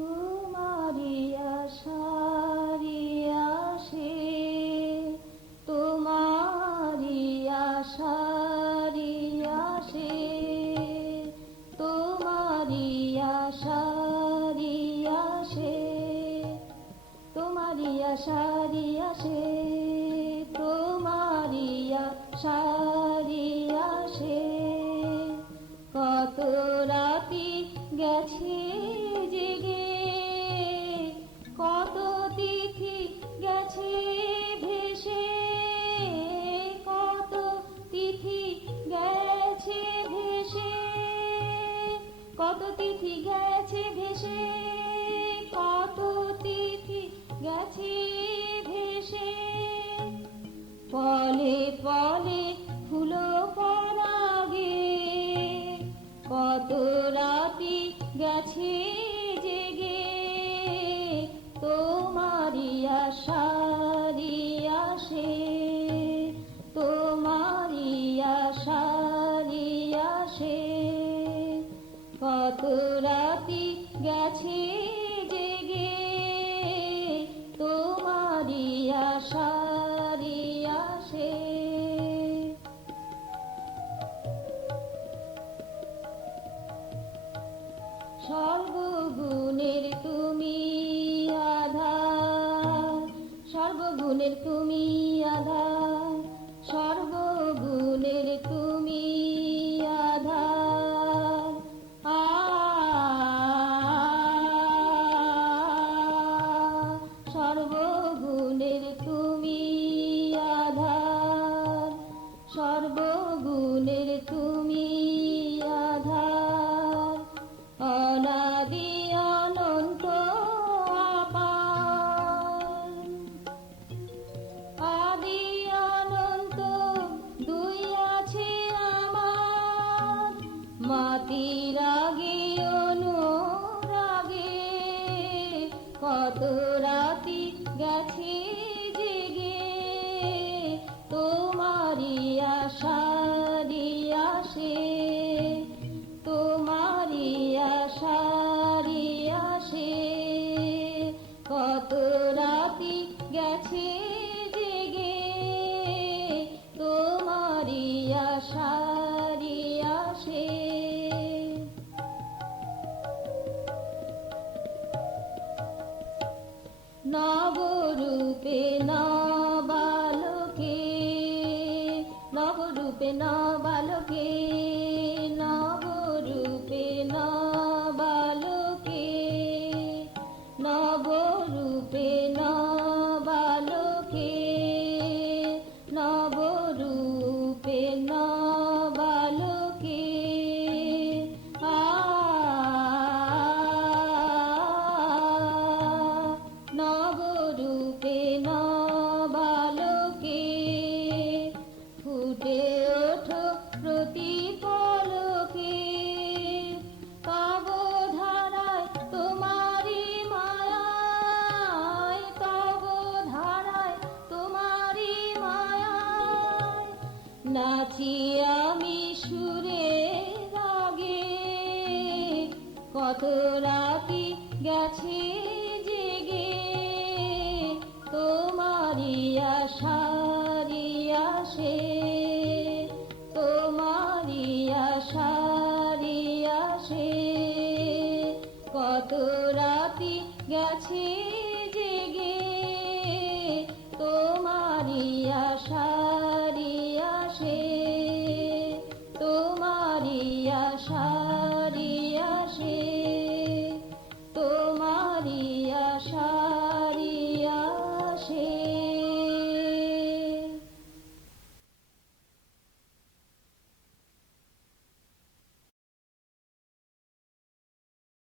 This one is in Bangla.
তোমারি আশারি আসে, তোমারি আশারি আসে, তোমারি আশারি আসে, তোমারি আশারি আসে, তোমারি আশারি আসে। কত রাতি গেছে জেগে, কত তিথি গেছে ভেসে, কত তিথি গেছে ভেসে, কত তিথি গেছে ভেসে, কত তিথি গেছে ভেসে। পলে পলে ফুলো পরাগে, কত রাতি গেছে জেগে, তোমারি আশারি আসে, তোমারি আশারি আসে। কত রাতি গেছে জেগে, তোমারি আশারি আসে। সর্বগুণের তুমি আধার, সর্বগুণের তুমি আধার, সর্বগুণের তুমি আধার। সর্বগুণের তুমি আধার, সর্বগুণের তুমি আধার। অনাদি অনন্ত আপার, আদি অনন্ত দুই আছে আমার। মাটির আগে অনুরাগে, কত রাতি গেছে জেগে, তোমারি আশারি আসে, তোমারি আশারি আসে। কত রাতি গেছে জেগে, তোমারি আশারি আসে। নবরূপে নবালকে, নবরূপে নবালকে, নবরূপে নবালকে, নবরূপে নবালকে, নবরূপে নবালকে। নবরূপে নবালকে, ফুটে ওঠো প্রতি পলকে, তব ধারায় তোমারি মায়ায়, তব ধারায় তোমারি মায়ায়। নাচি আমি সুরে রাগে, কত রাতি গেছে জেগে, তোমারি আশারি আসে, তোমারি আশারি আসে। কত রাতি গেছে জেগে, তোমারি আশা